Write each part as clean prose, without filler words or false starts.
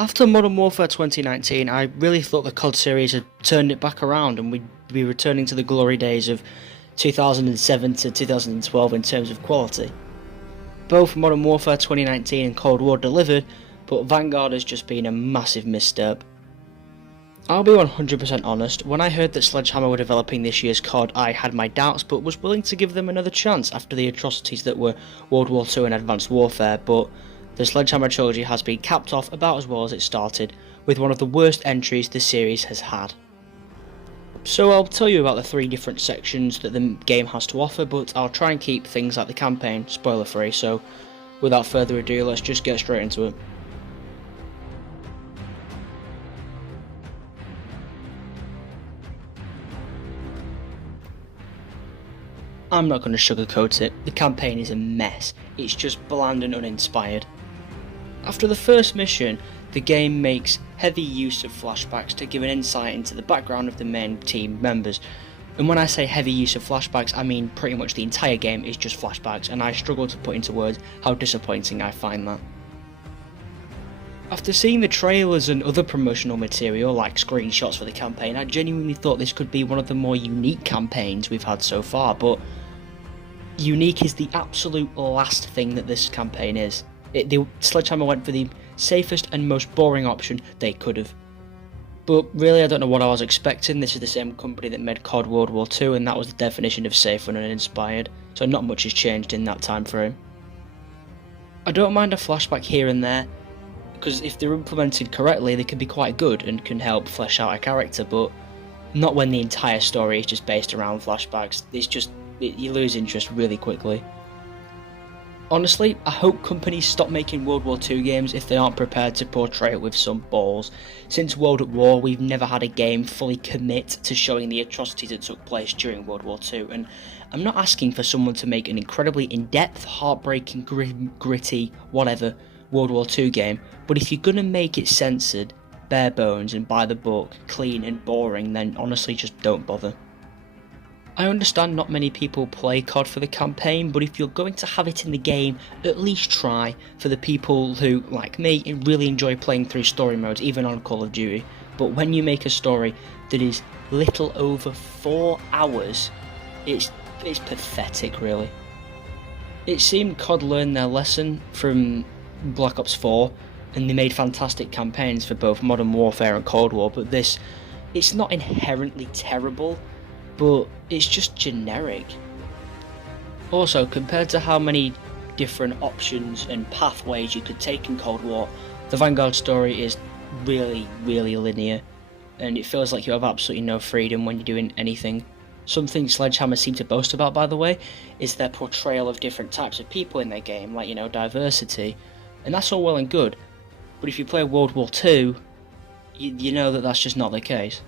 After Modern Warfare 2019, I really thought the COD series had turned it back around and we'd be returning to the glory days of 2007 to 2012 in terms of quality. Both Modern Warfare 2019 and Cold War delivered, but Vanguard has just been a massive misstep. I'll be 100% honest, when I heard that Sledgehammer were developing this year's COD, I had my doubts but was willing to give them another chance after the atrocities that were World War II and Advanced Warfare, but the Sledgehammer trilogy has been capped off about as well as it started, with one of the worst entries the series has had. So I'll tell you about the 3 different sections that the game has to offer, but I'll try and keep things like the campaign spoiler free, so without further ado, let's just get straight into it. I'm not going to sugarcoat it, the campaign is a mess, it's just bland and uninspired. After the first mission, the game makes heavy use of flashbacks to give an insight into the background of the main team members. And when I say heavy use of flashbacks, I mean pretty much the entire game is just flashbacks, and I struggle to put into words how disappointing I find that. After seeing the trailers and other promotional material like screenshots for the campaign, I genuinely thought this could be one of the more unique campaigns we've had so far, but unique is the absolute last thing that this campaign is. The Sledgehammer went for the safest and most boring option they could have. But really, I don't know what I was expecting. This is the same company that made COD World War II, and that was the definition of safe and uninspired, so not much has changed in that time frame. I don't mind a flashback here and there, because if they're implemented correctly they can be quite good and can help flesh out a character, but not when the entire story is just based around flashbacks. You lose interest really quickly. Honestly, I hope companies stop making World War II games if they aren't prepared to portray it with some balls. Since World at War, we've never had a game fully commit to showing the atrocities that took place during World War II, and I'm not asking for someone to make an incredibly in-depth, heartbreaking, gritty, whatever, World War II game, but if you're gonna make it censored, bare bones and by the book, clean and boring, then honestly just don't bother. I understand not many people play COD for the campaign, but if you're going to have it in the game, at least try, for the people who, like me, really enjoy playing through story modes, even on Call of Duty. But when you make a story that is little over 4 hours, it's pathetic, really. It seemed COD learned their lesson from Black Ops 4, and they made fantastic campaigns for both Modern Warfare and Cold War, but it's not inherently terrible, but it's just generic. Also, compared to how many different options and pathways you could take in Cold War, the Vanguard story is really, really linear, and it feels like you have absolutely no freedom when you're doing anything. Something Sledgehammer seem to boast about, by the way, is their portrayal of different types of people in their game, like, diversity, and that's all well and good, but if you play World War II, you know that that's just not the case.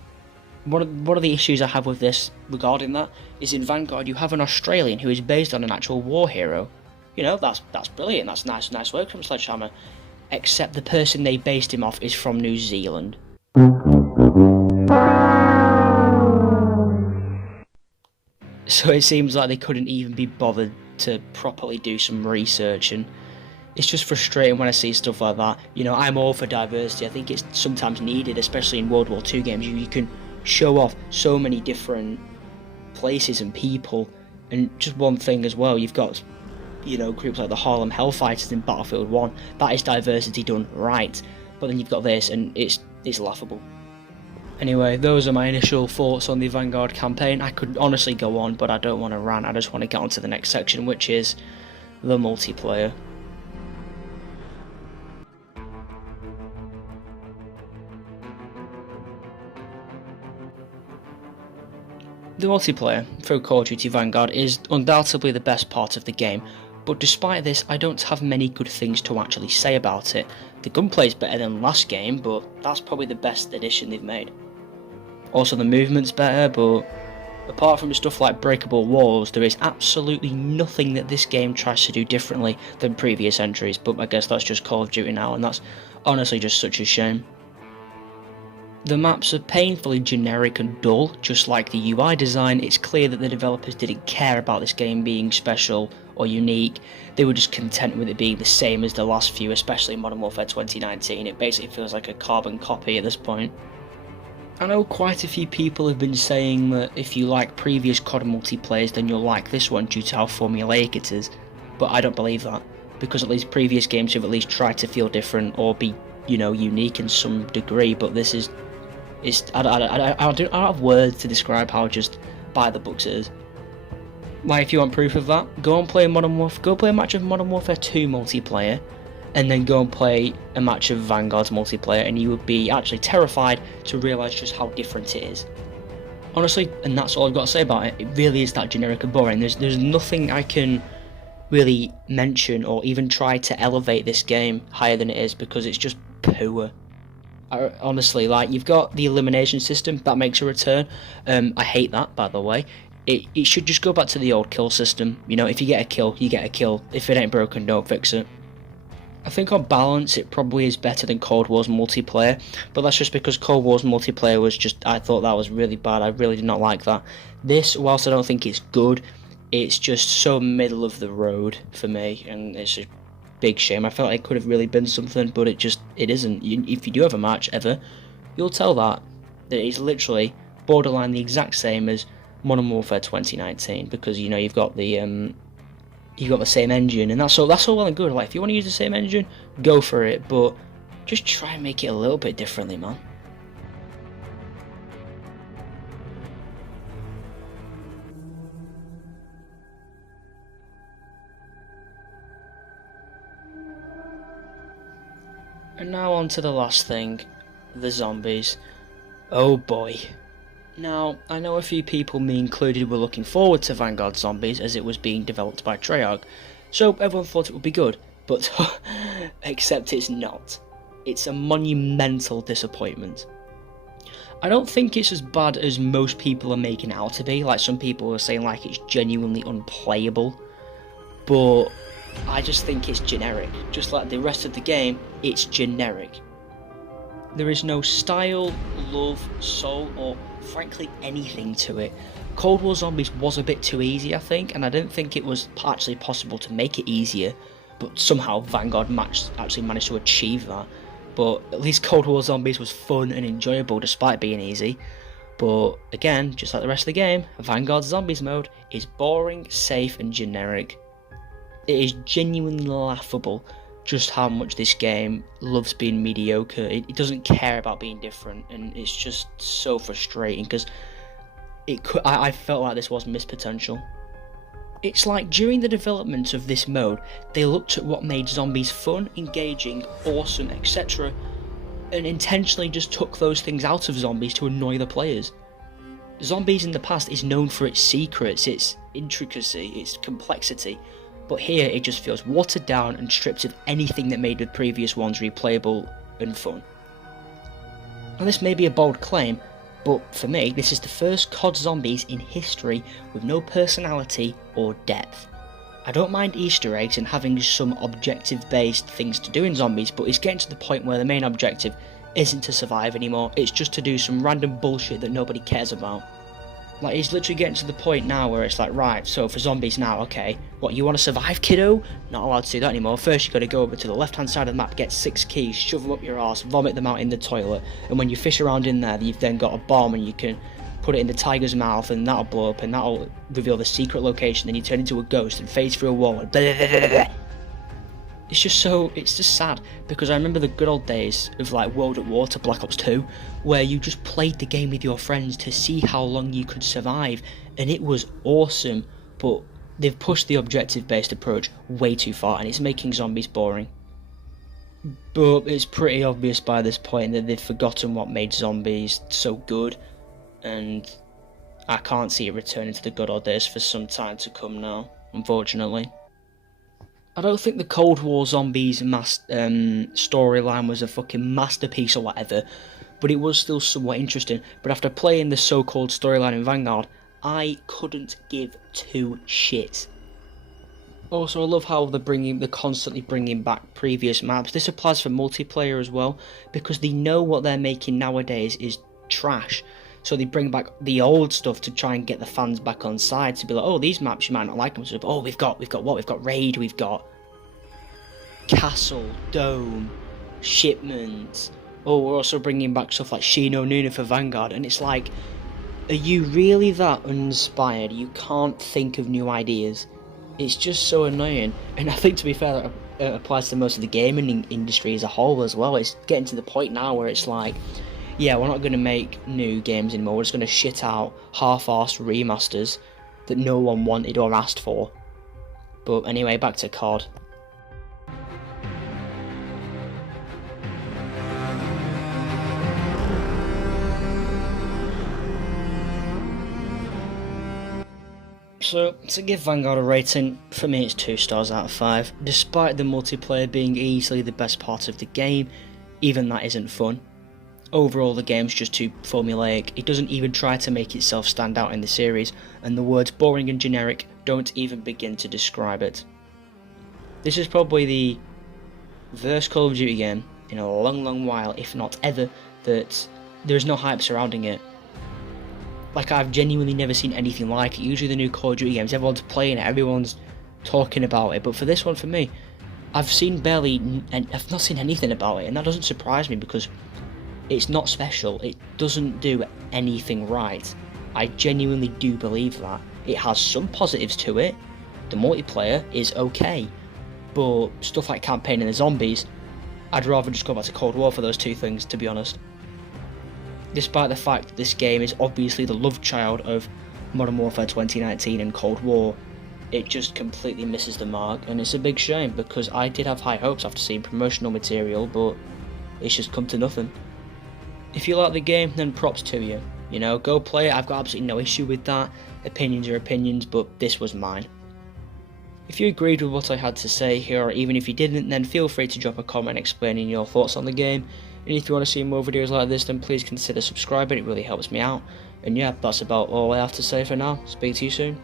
One of the issues I have with this regarding that is in Vanguard you have an Australian who is based on an actual war hero. That's brilliant, that's nice work from Sledgehammer. Except the person they based him off is from New Zealand. So it seems like they couldn't even be bothered to properly do some research, and it's just frustrating when I see stuff like that. I'm all for diversity, I think it's sometimes needed, especially in World War II games. You can show off so many different places and people, and just one thing as well, you've got groups like the Harlem Hellfighters in Battlefield 1, that is diversity done right, but then you've got this and it's laughable. Anyway, those are my initial thoughts on the Vanguard campaign. I could honestly go on, but I don't want to rant, I just want to get on to the next section, which is the multiplayer. The multiplayer for Call of Duty Vanguard is undoubtedly the best part of the game, but despite this I don't have many good things to actually say about it. The gunplay is better than last game, but that's probably the best addition they've made. Also the movement's better, but apart from stuff like breakable walls, there is absolutely nothing that this game tries to do differently than previous entries, but I guess that's just Call of Duty now, and that's honestly just such a shame. The maps are painfully generic and dull, just like the UI design. It's clear that the developers didn't care about this game being special or unique. They were just content with it being the same as the last few, especially Modern Warfare 2019. It basically feels like a carbon copy at this point. I know quite a few people have been saying that if you like previous COD multiplayers, then you'll like this one due to how formulaic it is, but I don't believe that, because at least previous games have at least tried to feel different or be, unique in some degree, but this is, I don't have words to describe how just by the books it is. Like, if you want proof of that, go and play a match of Modern Warfare 2 multiplayer, and then go and play a match of Vanguard's multiplayer, and you would be actually terrified to realise just how different it is. Honestly, and that's all I've got to say about it. It really is that generic and boring. There's nothing I can really mention or even try to elevate this game higher than it is, because it's just poor. Honestly, like, you've got the elimination system that makes a return. I hate that, by the way. It should just go back to the old kill system. If you get a kill, you get a kill. If it ain't broken, don't fix it. I think on balance it probably is better than Cold War's multiplayer, but that's just because Cold War's multiplayer was I thought that was really bad. I really did not like that. This, whilst I don't think it's good, it's just so middle of the road for me, and it's a big shame. I felt like it could have really been something, but it isn't. If you do have a match ever, you'll tell that it is literally borderline the exact same as Modern Warfare 2019, because you've got the same engine, and that's all well and good. Like, if you want to use the same engine, go for it, but just try and make it a little bit differently, man. And now on to the last thing, the zombies. Oh boy. Now, I know a few people, me included, were looking forward to Vanguard Zombies as it was being developed by Treyarch, so everyone thought it would be good, but except it's not. It's a monumental disappointment. I don't think it's as bad as most people are making it out to be. Like, some people are saying like it's genuinely unplayable, but I just think it's generic. Just like the rest of the game, it's generic. There is no style, love, soul, or frankly anything to it. Cold War Zombies was a bit too easy, I think, and I didn't think it was actually possible to make it easier, but somehow Vanguard actually managed to achieve that. But at least Cold War Zombies was fun and enjoyable despite being easy. But again, just like the rest of the game, Vanguard Zombies mode is boring, safe and generic. It is genuinely laughable just how much this game loves being mediocre. It doesn't care about being different, and it's just so frustrating because I felt like this was missed potential. It's like during the development of this mode, they looked at what made zombies fun, engaging, awesome, etc., and intentionally just took those things out of zombies to annoy the players. Zombies in the past is known for its secrets, its intricacy, its complexity, but here it just feels watered down and stripped of anything that made the previous ones replayable and fun. And this may be a bold claim, but for me, this is the first COD Zombies in history with no personality or depth. I don't mind Easter eggs and having some objective-based things to do in zombies, but it's getting to the point where the main objective isn't to survive anymore, it's just to do some random bullshit that nobody cares about. Like, it's literally getting to the point now where it's like, right, so for zombies now, okay, what, you want to survive, kiddo? Not allowed to do that anymore. First you got to go over to the left hand side of the map, get 6 keys, shove them up your arse, vomit them out in the toilet, and when you fish around in there, you've then got a bomb and you can put it in the tiger's mouth and that'll blow up and that'll reveal the secret location, then you turn into a ghost and phase through a wall and blah, blah, blah, blah, blah. It's just sad, because I remember the good old days of like World at War to Black Ops 2, where you just played the game with your friends to see how long you could survive, and it was awesome, but they've pushed the objective-based approach way too far, and it's making zombies boring. But it's pretty obvious by this point that they've forgotten what made zombies so good, and I can't see it returning to the good old days for some time to come now, unfortunately. I don't think the Cold War Zombies storyline was a fucking masterpiece or whatever, but it was still somewhat interesting. But after playing the so-called storyline in Vanguard, I couldn't give two shits. Also, I love how they're constantly bringing back previous maps. This applies for multiplayer as well, because they know what they're making nowadays is trash. So they bring back the old stuff to try and get the fans back on side, to be like, oh, these maps you might not like them, so oh, we've got what? We've got Raid, we've got Castle, Dome, Shipment. Oh, we're also bringing back stuff like Shino Nuna for Vanguard, and it's like, are you really that uninspired? You can't think of new ideas. It's just so annoying. And I think, to be fair, that applies to most of the gaming industry as a whole as well. It's getting to the point now where it's like, yeah, we're not going to make new games anymore. We're just going to shit out half-arsed remasters that no one wanted or asked for. But anyway, back to COD. So, to give Vanguard a rating, for me it's 2 stars out of 5. Despite the multiplayer being easily the best part of the game, even that isn't fun. Overall, the game's just too formulaic. It doesn't even try to make itself stand out in the series, and the words boring and generic don't even begin to describe it. This is probably the first Call of Duty game in a long while, if not ever, that there is no hype surrounding it. Like, I've genuinely never seen anything like it. Usually the new Call of Duty games, everyone's playing it, everyone's talking about it, but for this one, for me, I've not seen anything about it, and that doesn't surprise me because it's not special. It doesn't do anything right. I genuinely do believe that. It has some positives to it. The multiplayer is okay, but stuff like campaign and the zombies, I'd rather just go back to Cold War for those two things, to be honest. Despite the fact that this game is obviously the love child of Modern Warfare 2019 and Cold War, it just completely misses the mark, and it's a big shame because I did have high hopes after seeing promotional material, but it's just come to nothing. If you like the game, then props to you. You know, go play it. I've got absolutely no issue with that. Opinions are opinions, but this was mine. If you agreed with what I had to say here, or even if you didn't, then feel free to drop a comment explaining your thoughts on the game. And if you want to see more videos like this, then please consider subscribing. It really helps me out. And yeah, that's about all I have to say for now. Speak to you soon.